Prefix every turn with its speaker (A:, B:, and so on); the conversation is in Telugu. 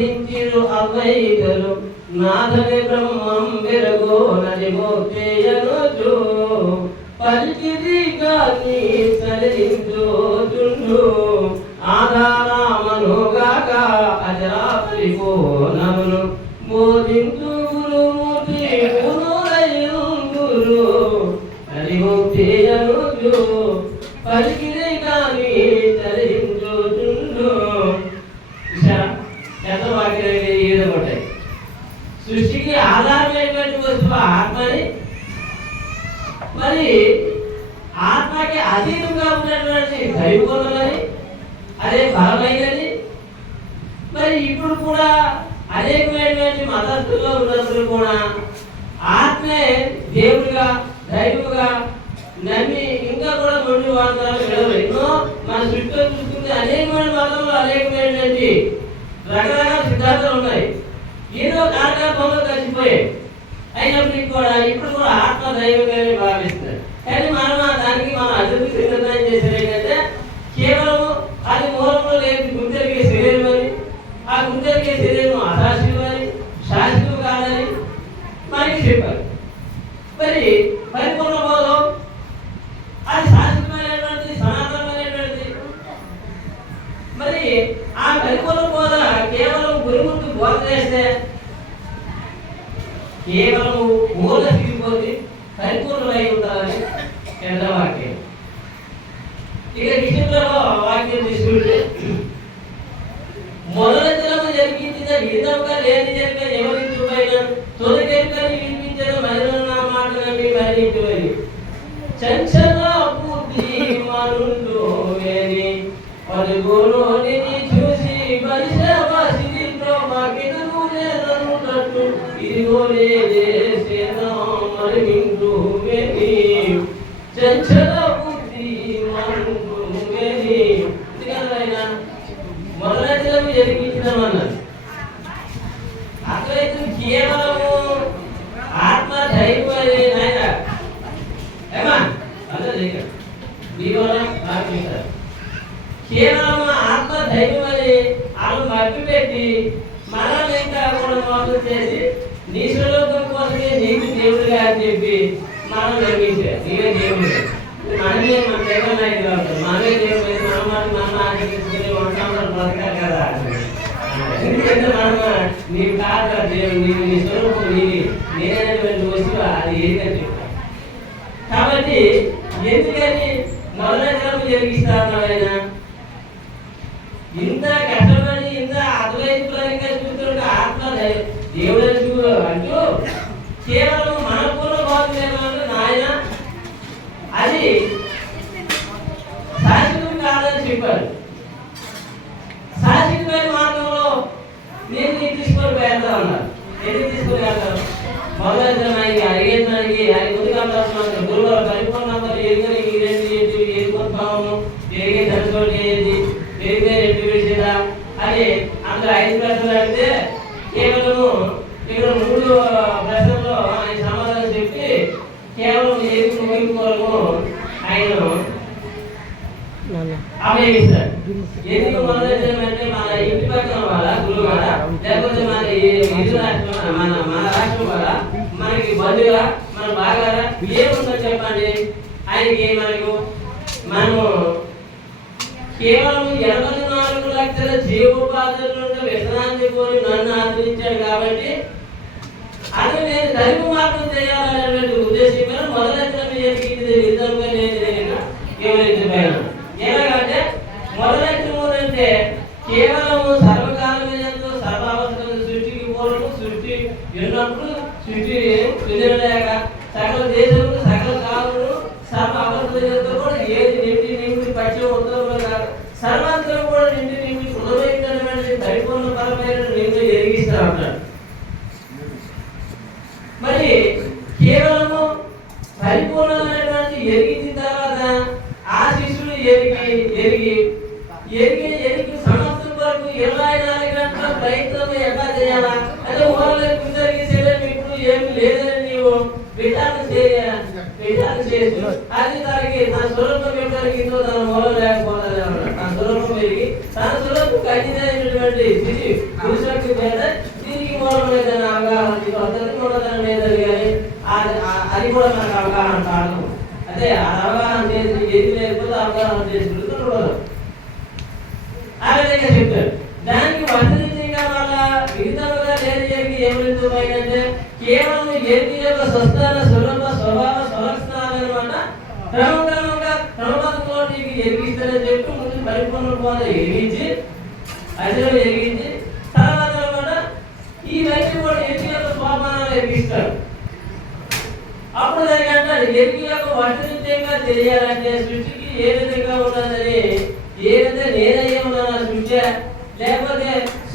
A: బోధించిరు అద్వైతులు నాథని బ్రహ్మం వెలుగు నది మోక్షయనుచు పలికిది కాని సరించుచుండు ఆధారామనుగాక అజరాత్రికోనమును బోధించు గురుమూర్తి గురురయుంగురు నది మోక్షయనుచు పలికిది కాని సరించుచుండు ఎంత వాక్యం ఏదో ఉంటాయి సృష్టికి ఆధారమైనటువంటి వస్తువు ఆత్మని మరి ఆత్మకి అతీతంగా ఉన్నటువంటి దైవగుణమని అదే బలమైనది. మరి ఇప్పుడు కూడా అనేకమైనటువంటి మతస్థుల్లో ఉన్నప్పుడు కూడా ఆత్మే దేవుడిగా దైవగా నమ్మి ఇంకా కూడా మొండి వాడతారు. ఎన్నో మన చుట్టూ చూసుకుంటే అనేకమైన మతంలో అనేకమైనటువంటి రకరకాల సిద్ధాంతాలు ఉన్నాయి. ఏదో కారకాత్మంలో కలిసిపోయాయి. అయినప్పటికీ కూడా ఇప్పుడు కూడా ఆత్మ దైవమైన భావిస్తారు కానీ మనం ఆ దానికి మనం అభివృద్ధి చెందుతాం చేసేది ఏంటంటే కేవలం అది మూలంలో లేని గుండెలిగే శరీరం అని ఆ గుండెలిగే శరీరం అశాశ్వతం అని శాశ్వతం కాదని మనకి చెప్పారు మరి పరిపూర్ణ బోధం అది శాశ్వతమైనటువంటి సనాతనమైనటువంటి మరి ఆ పరిపూర్ణ బోధ కేవలం గురుమూర్తి బోధ చేస్తే కేవలం మూల తిరిగిపోతే పరిపూర్ణమై ఉంటారని పెద్ద వాక్యం. ఇక విషయంలో వాక్యం తీసుకుంటే మొదలెత్తలము జరిగించిన విధంగా లేని జరిగిన ఎవరించుపైన తొలగెరుకని వినిపించిన మహిళలు నా మాట నమ్మి మరణించువని చంచల బుద్ధి మనుండు వేని పలుగురు నిన్ను చూసి పరిశ్రమలో మాకెదురు ఇదిగో లేదే మరిగింటూ వేని చంచల బుద్ధి మనుండు వేని ఎందుకన్నా మొదలెత్తలము జరిగించినామన్నారు అద్వైతం కేవలము ఆత్మ దైవమే నాయన. ఏమా? అదే దగ్గర దీవనం కేవలం ఆత్మ దైవమని వాళ్ళు మభ్య మనం మనల్ని ఇంకా కూడా చేసి నీ స్వరూపం కోసమే నీకు దేవుడిగా అని చెప్పి మనం నిర్మించారు నీవే దేవుడు. మనమే మన దైవ నాయకులు అవుతారు మనమే దేవుడు మన మనం మనం ఆచరించుకుని ఉంటాం బ్రతకాలి కదా ఎందుకంటే మనం నీవు కాదు దేవుడు నీవు నీ స్వరూపం నీది. నేనైనటువంటి వస్తువు అది ఏదని చెప్తాను కాబట్టి ఎందుకని మొదలైన జరిగిస్తా ఆయన ఇంత కష్టపడి ఇంత అద్వైతులంగా దేవుడు చూ అంటూ కేవలం మన పూర్వ బాధ్యత నాయన? అది శాశ్వతం కాదని చెప్పాడు. శాశ్వతమైన మార్గంలో నేను నీకు తీసుకొని వెళ్తా ఉన్నారు ఎందుకు తీసుకొని వెళ్తాను మొదలైనదానికి అడిగేదానికి ఆయన ముందుకు వస్తున్నాను గురువు పరిపూర్ణ ఎరుగని ఇదేంటి ఏంటి ఎదుర్కొంటాము ఎరిగే తెలుసుకోండి ఏంటి ఎరిగే ఎట్టి విషయదా అని అందులో ఐదు ప్రశ్నలు అడిగితే కేవలము ఇక్కడ మూడు ప్రశ్నల్లో ఆయన సమాధానం చెప్పి కేవలం ఏది ముగింపుకోవడము ఆయన అభయమిస్తాడు ఎందుకు అంటే మన ఇంటి పక్కన వాళ్ళ గురువు వాళ్ళ లేకపోతే మన ఇది రాష్ట్రం మన మన రాష్ట్రం వాళ్ళ మనకి బంధువుల మన బాగా ఏముందో చెప్పండి. ఆయనకి మనకు మనము కేవలం ఎనభై నాలుగు లక్షల జీవోపాధుల నుండి విశ్రాంతి కోరి నన్ను ఆశ్రయించాడు కాబట్టి అది నేను ధర్మ మార్గం చేయాలనేటువంటి ఉద్దేశం మీద జరిగింది నేను నేను వివరించబోయాను ఎలాగంటే మొదలెత్తము అంటే కేవలం సర్వకాలమైనందు సర్వావసరం సృష్టికి పూర్వము సృష్టి ఉన్నప్పుడు సృష్టి లేక సకల దేశములు సకల కాలములు సర్వ అవసరంతో కూడా ఏది నిండి నిండి పశ్చిమ ఉత్తరంలో సర్వంతరం కూడా నిండి నిండి హృదయమైనటువంటి పరిపూర్ణ పరమైన నిన్ను ఎరిగిస్తా ఉంటాడు మరి కేవలము పరిపూర్ణమైనటువంటి ఎరిగిన తర్వాత ఆ శిష్యుడు ఎరిగి ఎరిగి ఎరిగి ఎరిగి సంవత్సరం వరకు ఇరవై నాలుగు గంటల ప్రయత్నం ఎలా చేయాలా? అంటే ఊళ్ళో కుందరికి విచారణ చేయ విచారణ చేసి అది తనకి తన స్వరూపం తన మూలం తన స్వరూపం పెరిగి తన స్వరూపం ఖచ్చితమైనటువంటి స్థితి మీద దీనికి మూలమైన అవగాహన తీసుకొస్తుంది మూలధనం కానీ అది- కూడా మనకు అవగాహన కాదు అదే ఆ అవగాహన చేసి ఏది లేకపోతే అవగాహన చేసుకుంటూ ఆ విధంగా చెప్తారు దానికి వర్ణించగా వల్ల మిగతాగా జరిగి ఏమైందంటే కేవలం ఏది యొక్క స్వస్థాన సులభ స్వభావ స్వలక్షణాలు అనమాట క్రమం క్రమంగా క్రమబద్ధంలో నీకు ఎరిగిస్తానని చెప్పి ముందు పరిపూర్ణ బోధ ఎరిగించి అసలు ఎరిగించి తర్వాత అనమాట ఈ వ్యక్తి కూడా ఏపీ యొక్క స్వభావాలు ఎరిగిస్తాడు అప్పుడు దానికి అంటాడు ఎరుకు యొక్క వర్తనిత్యంగా తెలియాలంటే సృష్టికి ఏ విధంగా ఉన్నదని ఏ విధంగా నేనయ్యే ఉన్నాను సృష్టి లేకపోతే